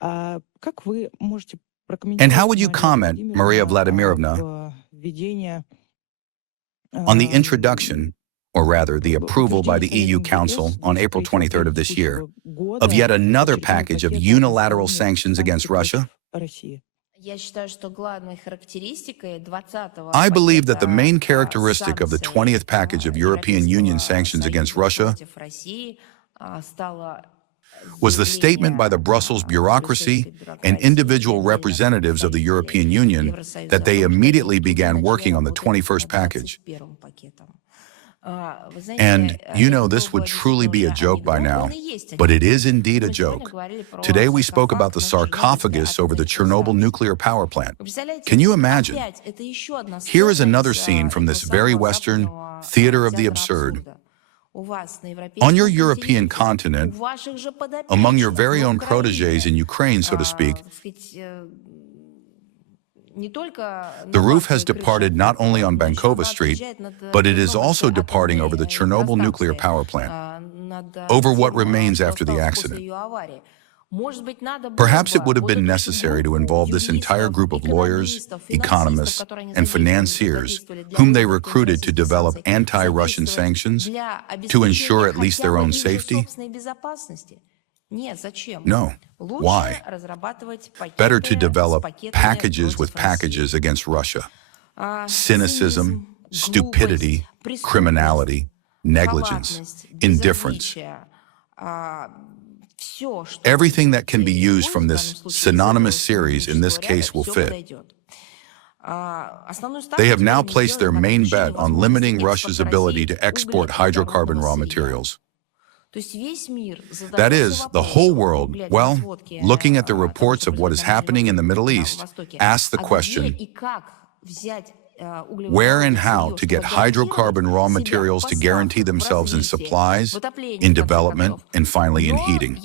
And how would you comment, Maria Vladimirovna, on the introduction, or rather the approval by the EU Council on April 23rd of this year, of yet another package of unilateral sanctions against Russia? I believe that the main characteristic of the 20th package of European Union sanctions against Russia was the statement by the Brussels bureaucracy and individual representatives of the European Union that they immediately began working on the 21st package. And, you know, this would truly be a joke by now, but it is indeed a joke. Today we spoke about the sarcophagus over the Chernobyl nuclear power plant. Can you imagine? Here is another scene from this very Western theater of the absurd. On your European continent, among your very own protégés in Ukraine, so to speak, the roof has departed not only on Bankova Street, but it is also departing over the Chernobyl nuclear power plant, over what remains after the accident. Perhaps it would have been necessary to involve this entire group of lawyers, economists, and financiers whom they recruited to develop anti-Russian sanctions to ensure at least their own safety? No. Why? Better to develop packages with packages against Russia. Cynicism, stupidity, criminality, negligence, indifference. Everything that can be used from this synonymous series in this case will fit. They have now placed their main bet on limiting Russia's ability to export hydrocarbon raw materials. That is, the whole world, well, looking at the reports of what is happening in the Middle East, asks the question, where and how to get hydrocarbon raw materials to guarantee themselves in supplies, in development, and finally in heating.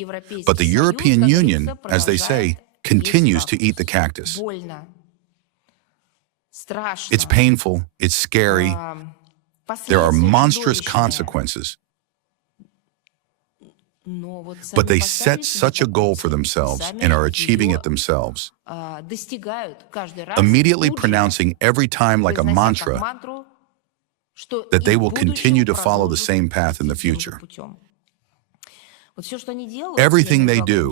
But the European Union, as they say, continues to eat the cactus. It's painful, it's scary, there are monstrous consequences. But they set such a goal for themselves and are achieving it themselves, immediately pronouncing every time like a mantra that they will continue to follow the same path in the future. Everything they do,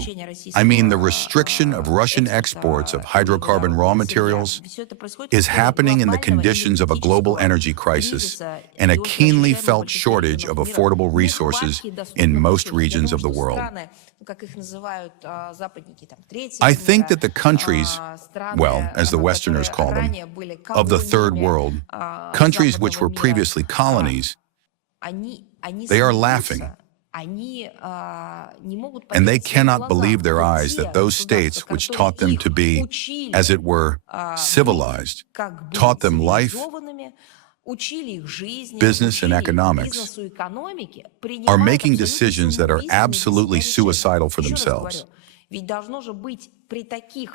I mean the restriction of Russian exports of hydrocarbon raw materials, is happening in the conditions of a global energy crisis and a keenly felt shortage of affordable resources in most regions of the world. I think that the countries, well, as the Westerners call them, of the Third World, countries which were previously colonies, they are laughing. And they cannot believe their eyes that those states which taught them to be, as it were, civilized, taught them life, business, and economics, are making decisions that are absolutely suicidal for themselves.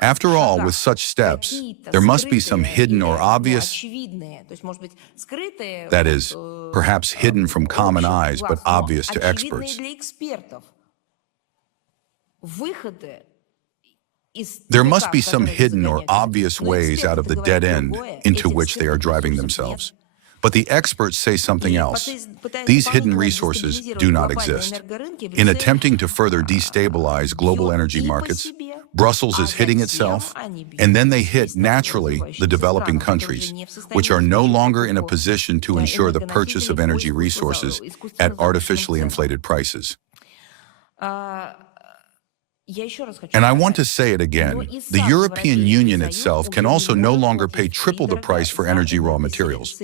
After all, with such steps, there must be some hidden or obvious, that is, perhaps hidden from common eyes, but obvious to experts. There must be some hidden or obvious ways out of the dead end into which they are driving themselves. But the experts say something else. These hidden resources do not exist. In attempting to further destabilize global energy markets, Brussels is hitting itself, and then they hit, naturally, the developing countries, which are no longer in a position to ensure the purchase of energy resources at artificially inflated prices. And I want to say it again, the European Union itself can also no longer pay triple the price for energy raw materials.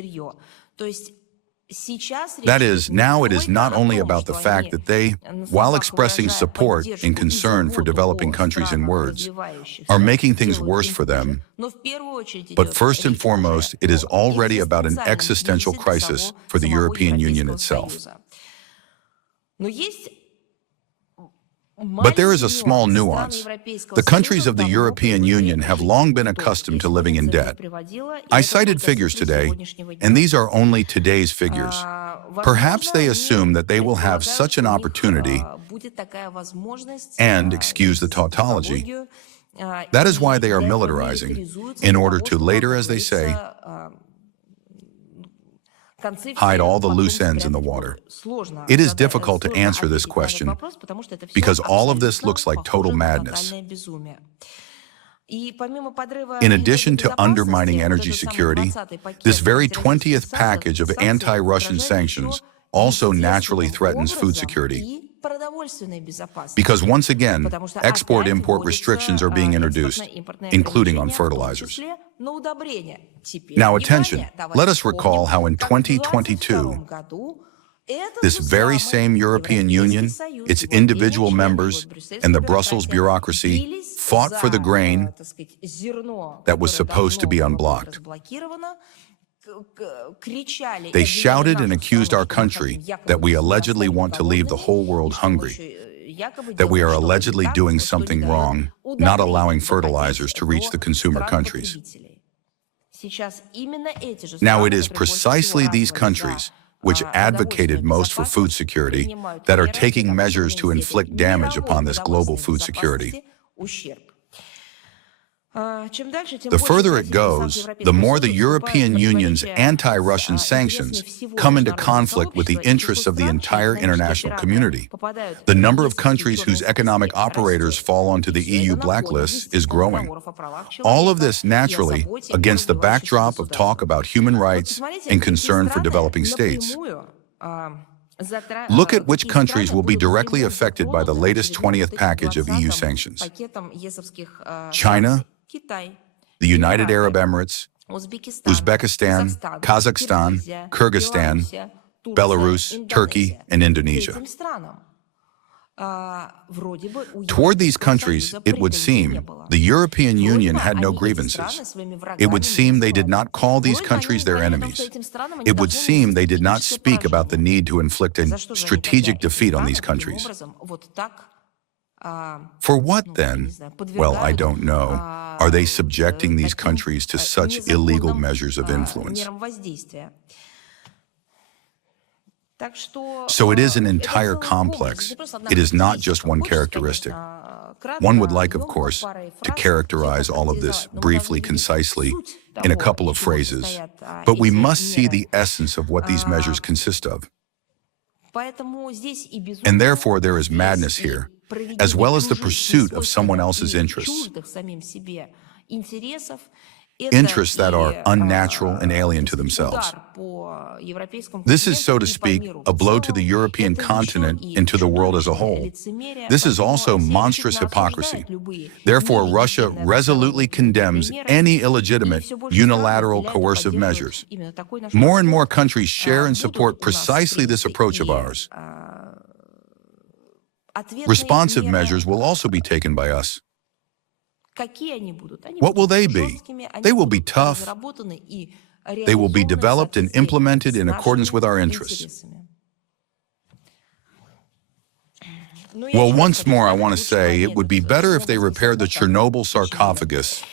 That is, now it is not only about the fact that they, while expressing support and concern for developing countries in words, are making things worse for them, but first and foremost, it is already about an existential crisis for the European Union itself. But there is a small nuance. The countries of the European Union have long been accustomed to living in debt. I cited figures today, and these are only today's figures. Perhaps they assume that they will have such an opportunity and, excuse the tautology, that is why they are militarizing, in order to later, as they say, hide all the loose ends in the water. It is difficult to answer this question because all of this looks like total madness. In addition to undermining energy security, this very 20th package of anti-Russian sanctions also naturally threatens food security. Because once again, export-import restrictions are being introduced, including on fertilizers. Now attention, let us recall how in 2022, this very same European Union, its individual members, and the Brussels bureaucracy fought for the grain that was supposed to be unblocked. They shouted and accused our country that we allegedly want to leave the whole world hungry, that we are allegedly doing something wrong, not allowing fertilizers to reach the consumer countries. Now it is precisely these countries which advocated most for food security that are taking measures to inflict damage upon this global food security. The further it goes, the more the European Union's anti-Russian sanctions come into conflict with the interests of the entire international community. The number of countries whose economic operators fall onto the EU blacklist is growing. All of this, naturally, against the backdrop of talk about human rights and concern for developing states. Look at which countries will be directly affected by the latest 20th package of EU sanctions. China, the United Arab Emirates, Uzbekistan, Kazakhstan, Kyrgyzstan, Belarus, Turkey, and Indonesia. Toward these countries, it would seem, the European Union had no grievances. It would seem they did not call these countries their enemies. It would seem they did not speak about the need to inflict a strategic defeat on these countries. For what then? Well, I don't know. Are they subjecting these countries to such illegal measures of influence? So it is an entire complex. It is not just one characteristic. One would like, of course, to characterize all of this briefly, concisely, in a couple of phrases, but we must see the essence of what these measures consist of. And therefore there is madness here, as well as the pursuit of someone else's interests. Interests that are unnatural and alien to themselves. This is, so to speak, a blow to the European continent and to the world as a whole. This is also monstrous hypocrisy. Therefore, Russia resolutely condemns any illegitimate, unilateral, coercive measures. More and more countries share and support precisely this approach of ours. Responsive measures will also be taken by us. What will they be? They will be tough. They will be developed and implemented in accordance with our interests. Well, once more, I want to say it would be better if they repaired the Chernobyl sarcophagus